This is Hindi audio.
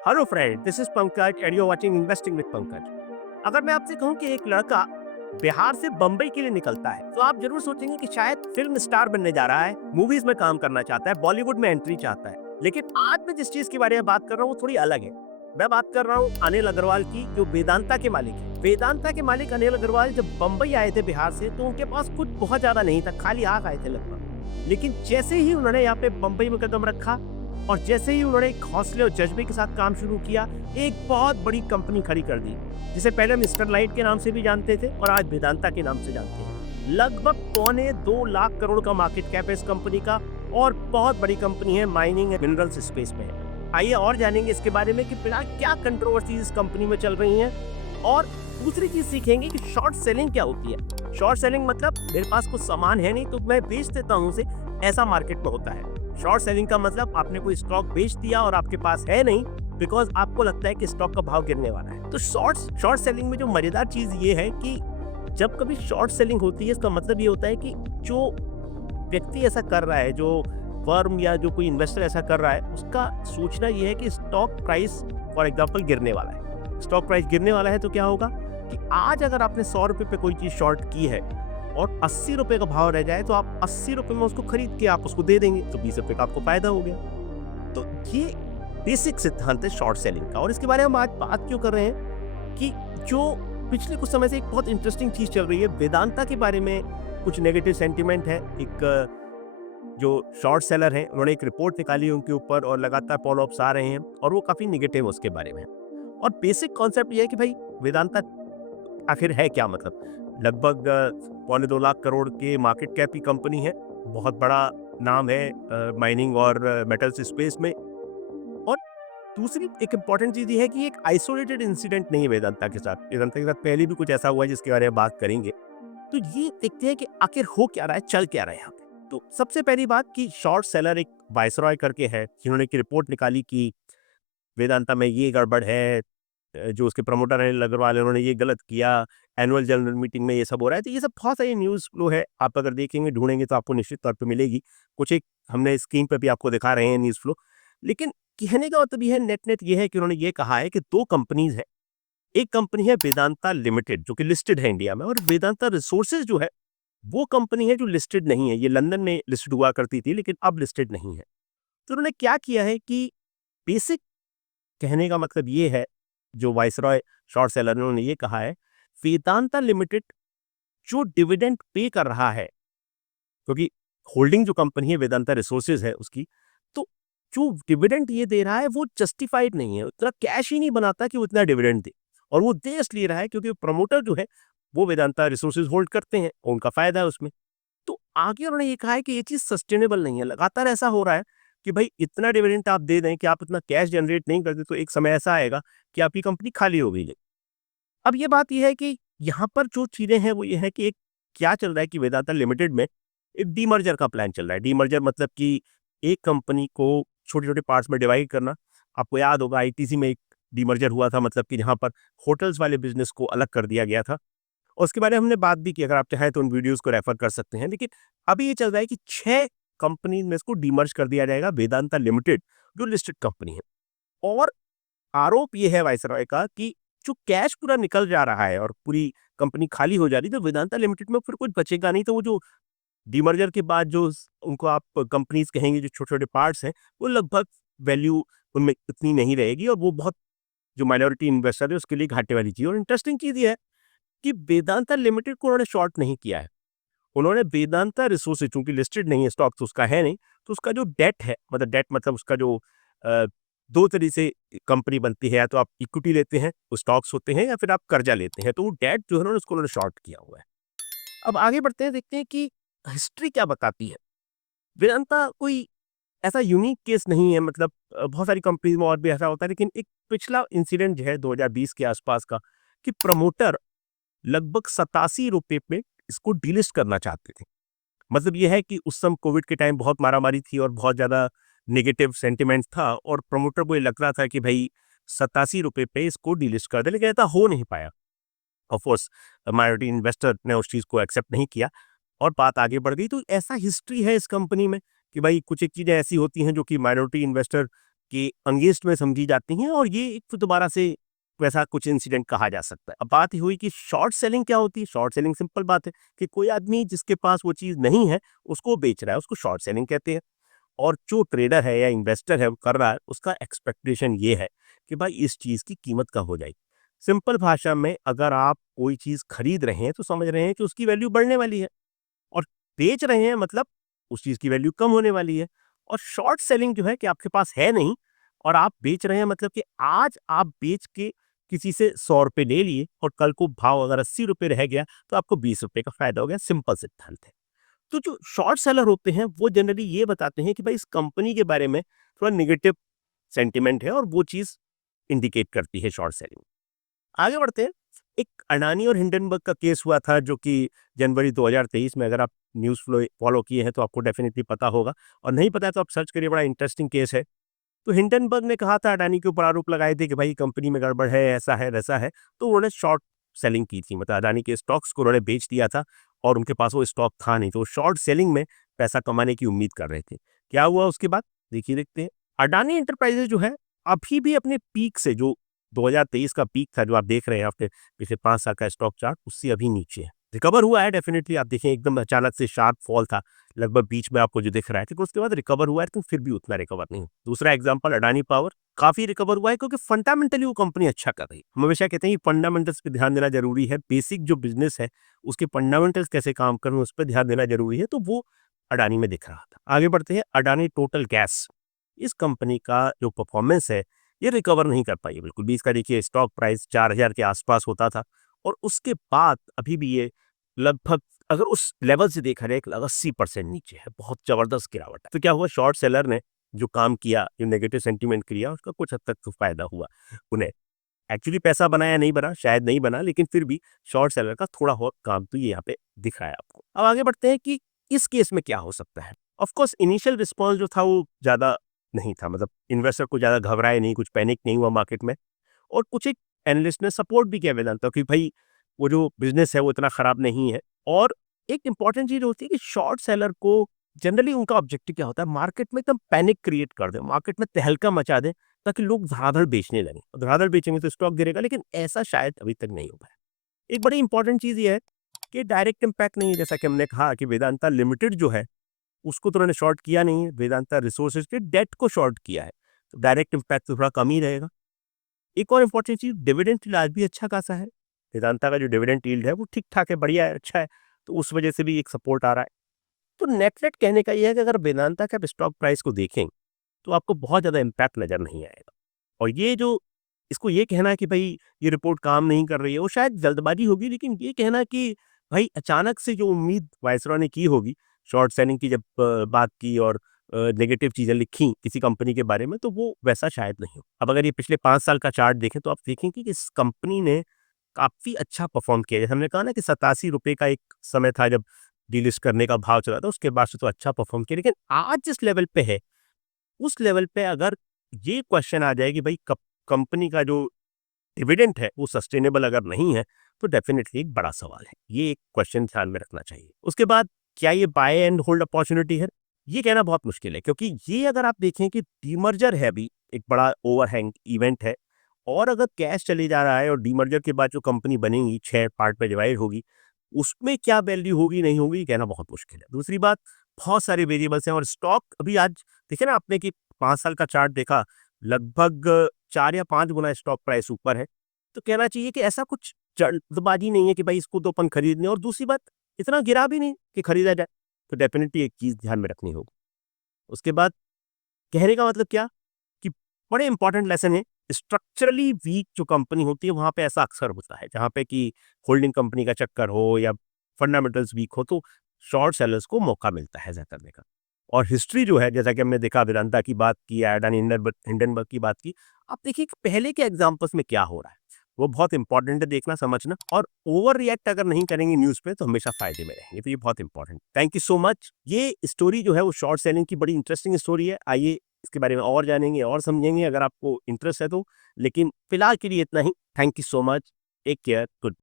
Hello friend, this is Pankaj and you are watching investing with Pankaj. अगर मैं आपसे कहूं कि एक लड़का बिहार से बंबई के लिए निकलता है तो आप जरूर सोचेंगे कि शायद फिल्म स्टार बनने जा रहा है, मूवीज में काम करना चाहता है, बॉलीवुड में एंट्री चाहता है। लेकिन आज मैं जिस चीज के बारे में बात कर रहा हूँ वो थोड़ी अलग है। मैं बात कर रहा हूँ अनिल अग्रवाल की, जो वेदांता के मालिक है। वेदांता के मालिक अनिल अग्रवाल जब बंबई आए थे बिहार से तो उनके पास कुछ बहुत ज्यादा नहीं था, खाली हाथ आए थे लगभग। लेकिन जैसे ही उन्होंने यहाँ पे बंबई में कदम रखा और जैसे ही उन्होंने एक हौसले और जज्बे के साथ काम शुरू किया, एक बहुत बड़ी कंपनी खड़ी कर दी, जिसे पहले मिस्टर लाइट के नाम से भी जानते थे और आज वेदांता के नाम से जानते हैं। लगभग 2.25 लाख करोड़ का मार्केट कैप है इस कंपनी का और बहुत बड़ी कंपनी है, माइनिंग एंड मिनरल्स स्पेस में है। आइए और जानेंगे इसके बारे में कि फिलहाल क्या कंट्रोवर्सी इस कंपनी में चल रही हैं और दूसरी चीज सीखेंगे कि शॉर्ट सेलिंग क्या होती है। शॉर्ट सेलिंग मतलब मेरे पास कुछ सामान है नहीं तो मैं बेच देता हूँ उसे, ऐसा मार्केट में होता है। शॉर्ट सेलिंग का मतलब आपने कोई स्टॉक बेच दिया और आपके पास है नहीं बिकॉज आपको लगता है कि स्टॉक का भाव गिरने वाला है। तो शॉर्ट सेलिंग में जो मजेदार चीज ये है कि जब कभी शॉर्ट सेलिंग होती है इसका मतलब ये होता है कि जो व्यक्ति ऐसा कर रहा है, जो फर्म या जो कोई इन्वेस्टर ऐसा कर रहा है, उसका सोचना ये है कि स्टॉक प्राइस फॉर एग्जाम्पल गिरने वाला है। स्टॉक प्राइस गिरने वाला है तो क्या होगा कि आज अगर आपने 100 रुपए पे कोई चीज शॉर्ट की है और 80 रुपए का भाव रह जाए तो आप 80 रुपए में उसको खरीद के आप उसको दे देंगे तो 20 रुपए का आपको फायदा हो गया। तो ये बेसिक सिद्धांत है शॉर्ट सेलिंग का। और इसके बारे में हम आज बात क्यों कर रहे हैं कि जो पिछले कुछ समय से एक बहुत इंटरेस्टिंग चीज चल रही है, वेदांता के बारे में कुछ नेगेटिव सेंटीमेंट है। एक जो शॉर्ट सेलर हैं उन्होंने एक रिपोर्ट निकाली है उनके ऊपर और लगातार फॉलो अप्स आ रहे हैं और वो काफी निगेटिव उसके बारे में। और बेसिक कॉन्सेप्ट ये है कि भाई वेदांता आखिर है क्या, मतलब लगभग 2.25 लाख करोड़ के मार्केट कैप की कंपनी है, बहुत बड़ा नाम है माइनिंग और मेटल्स स्पेस में। और दूसरी एक इम्पॉर्टेंट चीज ये है कि एक आइसोलेटेड इंसिडेंट नहीं है वेदांता के साथ। वेदांता के साथ पहले भी कुछ ऐसा हुआ है जिसके बारे में बात करेंगे। तो ये देखते हैं कि आखिर हो क्या रहा है, चल क्या रहा है यहाँ पे। तो सबसे पहली बात कि शॉर्ट सेलर एक वायसरॉय करके है जिन्होंने एक रिपोर्ट निकाली कि वेदांता में ये गड़बड़ है, जो उसके प्रमोटर हैं अग्रवाल है, उन्होंने ये गलत किया, एनुअल जनरल मीटिंग में ये सब हो रहा है। तो ये सब बहुत सारी न्यूज़ फ्लो है, आप अगर देखेंगे ढूंढेंगे तो आपको निश्चित तौर पे मिलेगी। कुछ एक हमने स्क्रीन पे भी आपको दिखा रहे हैं न्यूज़ फ्लो। लेकिन कहने का मतलब ये है, नेट नेट ये है कि उन्होंने ये कहा है कि दो कंपनीज हैं। एक कंपनी है वेदांता लिमिटेड जो कि लिस्टेड है इंडिया में, और वेदांता रिसोर्सेज जो है वो कंपनी है जो लिस्टेड नहीं है। ये लंदन में लिस्टेड हुआ करती थी लेकिन अब लिस्टेड नहीं है। तो उन्होंने क्या किया है कि बेसिक कहने का मतलब ये है, जो वाइसरॉय शॉर्ट सेलर ने उन्होंने ये कहा है, वेदांता लिमिटेड जो डिविडेंड पे कर रहा है, क्योंकि होल्डिंग जो कंपनी है वेदांता रिसोर्सेज है उसकी, तो जो डिविडेंड ये दे रहा है वो जस्टिफाइड नहीं है, उतना कैश ही नहीं बनाता कि वो इतना डिविडेंड दे। और वो दे इसलिए रहा है क्योंकि प्रमोटर जो है वो वेदांता रिसोर्सेज होल्ड करते हैं और उनका फायदा है उसमें। तो आगे उन्होंने ये कहा है कि ये चीज सस्टेनेबल नहीं है। लगातार ऐसा हो रहा है कि भाई इतना डिविडेंड आप दे दें कि आप इतना कैश जनरेट नहीं करते तो एक समय ऐसा आएगा कि आपकी कंपनी खाली हो गई है। अब ये बात ये है कि यहाँ पर जो चीजें हैं वो ये है कि एक क्या चल रहा है कि वेदांता लिमिटेड में एक डीमर्जर का प्लान चल रहा है। डीमर्जर मतलब कि एक कंपनी को छोटे छोटे पार्ट्स में डिवाइड करना। आपको याद होगा आईटीसी में एक डीमर्जर हुआ था, मतलब कि जहाँ पर होटल्स वाले बिजनेस को अलग कर दिया गया था। और उसके बारे में हमने बात भी की, अगर आप चाहें तो उन वीडियोस को रेफर कर सकते हैं। लेकिन अभी ये चल रहा है कि 6 कंपनी में इसको डीमर्ज कर दिया जाएगा, वेदांता लिमिटेड जो लिस्टेड कंपनी है। और आरोप ये है वायसरॉय का कि जो कैश पूरा निकल जा रहा है और पूरी कंपनी खाली हो जा रही है तो वेदांता लिमिटेड में फिर कुछ बचेगा नहीं। तो वो जो डीमर्जर के बाद जो उनको आप कंपनीज कहेंगे, जो छोटे छोटे पार्ट्स हैं, वो लगभग वैल्यू उनमें इतनी नहीं रहेगी और वो बहुत जो माइनॉरिटी इन्वेस्टर है उसके लिए घाटे वाली चीज। और इंटरेस्टिंग चीज ये है कि वेदांता लिमिटेड को उन्होंने शॉर्ट नहीं किया है। उन्होंने वेदांता रिसोर्सेज, चूंकि लिस्टेड नहीं है, स्टॉक तो उसका है नहीं, तो उसका जो डेट है, मतलब डेट मतलब उसका जो अ, दो तरीके से कंपनी बनती है, या तो आप इक्विटी लेते हैं, वो स्टॉक्स होते हैं, या फिर आप कर्जा लेते हैं। तो वो डेट जो है उन्होंने उसको उन्होंने शॉर्ट किया हुआ है। अब आगे बढ़ते हैं, देखते हैं कि हिस्ट्री क्या बताती है। वेदांता कोई ऐसा यूनिक केस नहीं है, मतलब बहुत सारी कंपनीज में और भी ऐसा होता है, लेकिन एक पिछला इंसिडेंट जो है 2020 के आसपास का, कि प्रमोटर लगभग 87 रुपए पे इसको डीलिस्ट करना चाहते थे। मतलब ये है कि उस समय कोविड के टाइम बहुत मारामारी थी और बहुत ज़्यादा नेगेटिव सेंटिमेंट था और प्रमोटर को ये लग रहा था कि भाई 87 रुपए पे इसको डीलिस्ट कर दे, लेकिन ऐसा हो नहीं पाया। ऑफ कोर्स माइनॉरिटी इन्वेस्टर ने उस चीज़ को एक्सेप्ट नहीं किया और बात आगे बढ़ गई। तो ऐसा हिस्ट्री है इस कंपनी में कि भाई कुछ एक चीज़ें ऐसी होती हैं जो कि माइनॉरिटी इन्वेस्टर के अगेंस्ट में समझी जाती हैं और ये एक फिर दोबारा से वैसा कुछ इंसिडेंट कहा जा सकता है। अब बात ये हुई कि शॉर्ट सेलिंग क्या होती है? शॉर्ट सेलिंग सिंपल बात है कि कोई आदमी जिसके पास वो चीज़ नहीं है, उसको बेच रहा है, उसको शॉर्ट सेलिंग कहते हैं। और जो ट्रेडर है या इन्वेस्टर है वो कर रहा है, उसका एक्सपेक्टेशन ये है कि भाई इस चीज़ की कीमत कम हो जाएगी। सिंपल भाषा में अगर आप कोई चीज़ खरीद रहे हैं तो समझ रहे हैं कि उसकी वैल्यू बढ़ने वाली है और बेच रहे हैं मतलब उस चीज़ की वैल्यू कम होने वाली है। और शॉर्ट सेलिंग जो है कि आपके पास है नहीं और आप बेच रहे हैं मतलब कि आज आप बेच के किसी से ₹100 ले लिए और कल को भाव अगर ₹80 रह गया तो आपको ₹20 का फ़ायदा हो गया, सिंपल सिद्धांत है। तो जो शॉर्ट सेलर होते हैं वो जनरली ये बताते हैं कि भाई इस कंपनी के बारे में थोड़ा नेगेटिव सेंटिमेंट है और वो चीज़ इंडिकेट करती है शॉर्ट सेलिंग। आगे बढ़ते हैं। एक अडानी और हिंडनबर्ग का केस हुआ था जो कि जनवरी 2023 में, अगर आप न्यूज़ फ्लो फॉलो किए हैं तो आपको डेफिनेटली पता होगा और नहीं पता है तो आप सर्च करिए, बड़ा इंटरेस्टिंग केस है। तो हिंडनबर्ग ने कहा था, अडानी के ऊपर आरोप लगाए थे कि भाई कंपनी में गड़बड़ है, ऐसा है, वैसा है। तो उन्होंने शॉर्ट सेलिंग की थी, मतलब अडानी के स्टॉक्स को उन्होंने बेच दिया था और उनके पास वो स्टॉक था नहीं, तो वो शॉर्ट सेलिंग में पैसा कमाने की उम्मीद कर रहे थे। क्या हुआ उसके बाद? देखिए, देखते हैं। अडानी एंटरप्राइजेज़ जो है, अभी भी अपने पीक से, जो 2023 का पीक था, जो आप देख रहे हैं आपके पिछले 5 साल का स्टॉक चार्ट, उससे अभी नीचे है। रिकवर हुआ है डेफिनिटली, आप देखें एकदम अचानक से शार्प फॉल था, लगभग बीच में आपको जो दिख रहा है, लेकिन उसके बाद रिकवर हुआ है, लेकिन फिर भी उतना रिकवर नहीं हुआ। दूसरा एग्जांपल अडानी पावर, काफ़ी रिकवर हुआ है क्योंकि फंडामेंटली वो कंपनी अच्छा कर रही है। हम हमेशा कहते हैं कि फंडामेंटल्स पे ध्यान देना ज़रूरी है, बेसिक जो बिज़नेस है, उसके फंडामेंटल्स कैसे काम कर रहे हैं, उस पे ध्यान देना ज़रूरी है, तो वो अडानी में दिख रहा था। आगे बढ़ते हैं, अडानी टोटल गैस। इस कंपनी का जो परफॉर्मेंस है, ये रिकवर नहीं कर पाई है बिल्कुल भी। इसका देखिए स्टॉक प्राइस 4000 के आसपास होता था और उसके बाद अभी भी ये लगभग, अगर उस लेवल से देखा जाए, लगभग 80% नीचे है, बहुत ज़बरदस्त गिरावट है। तो क्या हुआ, शॉर्ट सेलर ने जो काम किया, जो नेगेटिव सेंटीमेंट किया, उसका कुछ हद तक तो फ़ायदा हुआ उन्हें। एक्चुअली पैसा बना या नहीं बना, शायद नहीं बना, लेकिन फिर भी शॉर्ट सेलर का थोड़ा बहुत काम तो ये यहाँ पे दिख रहा है आपको। अब आगे बढ़ते हैं कि इस केस में क्या हो सकता है। ऑफ कोर्स इनिशियल रिस्पॉन्स जो था वो ज़्यादा नहीं था, मतलब इन्वेस्टर को ज़्यादा घबराए नहीं, कुछ पैनिक नहीं हुआ मार्केट में। और कुछ एक एनालिस्ट ने सपोर्ट भी किया वेदांता कि भाई वो जो बिज़नेस है वो इतना खराब नहीं है। और एक इम्पॉर्टेंट चीज़ होती है कि शॉर्ट सेलर को जनरली उनका ऑब्जेक्टिव क्या होता है, मार्केट में एकदम पैनिक क्रिएट कर दें, मार्केट में तहलका मचा दें ताकि लोग धड़ाधड़ बेचने लगें। और धड़ाधड़ बेचेंगे तो स्टॉक गिरेगा, लेकिन ऐसा शायद अभी तक नहीं हो पाया। एक बड़ी इंपॉर्टेंट चीज़ ये है कि डायरेक्ट इम्पैक्ट नहीं है, जैसा कि हमने कहा कि वेदांता लिमिटेड जो है उसको तो उन्होंने शॉर्ट किया नहीं है, वेदांता रिसोर्सेज के डेट को शॉर्ट किया है। तो डायरेक्ट इम्पैक्ट तो थोड़ा कम ही रहेगा। एक और इम्पोर्टेंट चीज़, डिविडेंड यील्ड आज भी अच्छा खासा है। वेदांता का जो डिविडेंड यील्ड है वो ठीक-ठाक है, बढ़िया है, अच्छा है। तो उस वजह से भी एक सपोर्ट आ रहा है। तो नेट-नेट कहने का ये है कि अगर वेदांता के आप स्टॉक प्राइस को देखें, तो आपको बहुत ज़्यादा इम्पैक्ट नज़र नहीं आएगा। और ये जो इसको ये कहना है कि भई ये रिपोर्ट काम नहीं कर रही है, वो शायद जल्दबाज़ी होगी, लेकिन ये कहना कि भई अचानक से जो उम्मीद वायसरॉय ने की होगी, शॉर्ट सेलिंग की जब बात की और नेगेटिव चीज़ें लिखी किसी कंपनी के बारे में, तो वो वैसा शायद नहीं हो। अब अगर ये पिछले 5 साल का चार्ट देखें, तो आप देखेंगे कि इस कंपनी ने काफ़ी अच्छा परफ़ॉर्म किया है। जैसे हमने कहा ना कि ₹87 का एक समय था जब डीलिस्ट करने का भाव चला था, उसके बाद से तो अच्छा परफ़ॉर्म किया। लेकिन आज जिस लेवल पे है, उस लेवल पे अगर ये क्वेश्चन आ जाए कि भई कप कंपनी का जो डिविडेंड है वो सस्टेनेबल अगर नहीं है, तो डेफ़िनिटली एक बड़ा सवाल है। ये एक क्वेश्चन ध्यान में रखना चाहिए। उसके बाद क्या ये बाय एंड होल्ड अपॉर्च्युनिटी है? ये कहना बहुत मुश्किल है, क्योंकि ये अगर आप देखें कि डीमर्जर है अभी, एक बड़ा ओवरहैंग इवेंट है और अगर कैश चले जा रहा है और डीमर्जर के बाद जो कंपनी बनेगी 6 पार्ट में डिवाइड होगी, उसमें क्या वैल्यू होगी, नहीं होगी, ये कहना बहुत मुश्किल है। दूसरी बात, बहुत सारे वेरिएबल्स हैं और स्टॉक अभी आज देखिए ना आपने कि 5 साल का चार्ट देखा, लगभग 4 या 5 गुना स्टॉक प्राइस ऊपर है। तो कहना चाहिए कि ऐसा कुछ जल्दबाजी नहीं है कि भाई इसको तो अपन खरीद लें, और दूसरी बात, इतना गिरा भी नहीं कि खरीदा जाए। तो डेफ़िनिटली एक चीज़ ध्यान में रखनी होगी। उसके बाद कहने का मतलब क्या, कि बड़े इंपॉर्टेंट लेसन है, स्ट्रक्चरली वीक जो कंपनी होती है वहाँ पे ऐसा अक्सर होता है, जहाँ पे कि होल्डिंग कंपनी का चक्कर हो या फंडामेंटल्स वीक हो, तो शॉर्ट सेलर्स को मौका मिलता है ऐसा करने का। और हिस्ट्री जो है, जैसा कि हमने देखा, वेदांता की बात की, अडानी हिंडनबर्ग की बात की, आप देखिए कि पहले के एग्जाम्पल्स में क्या हो रहा है, वो बहुत इंपॉर्टेंट है देखना समझना। और ओवर रिएक्ट अगर नहीं करेंगे न्यूज़ पे, तो हमेशा फायदे में रहेंगे, तो ये बहुत important. Thank you so much. ये स्टोरी जो है वो शॉर्ट सेलिंग की बड़ी इंटरेस्टिंग स्टोरी है। आइए इसके बारे में और जानेंगे और समझेंगे अगर आपको इंटरेस्ट है तो। लेकिन फिलहाल के लिए इतना ही। Thank you so much. Take care. Good.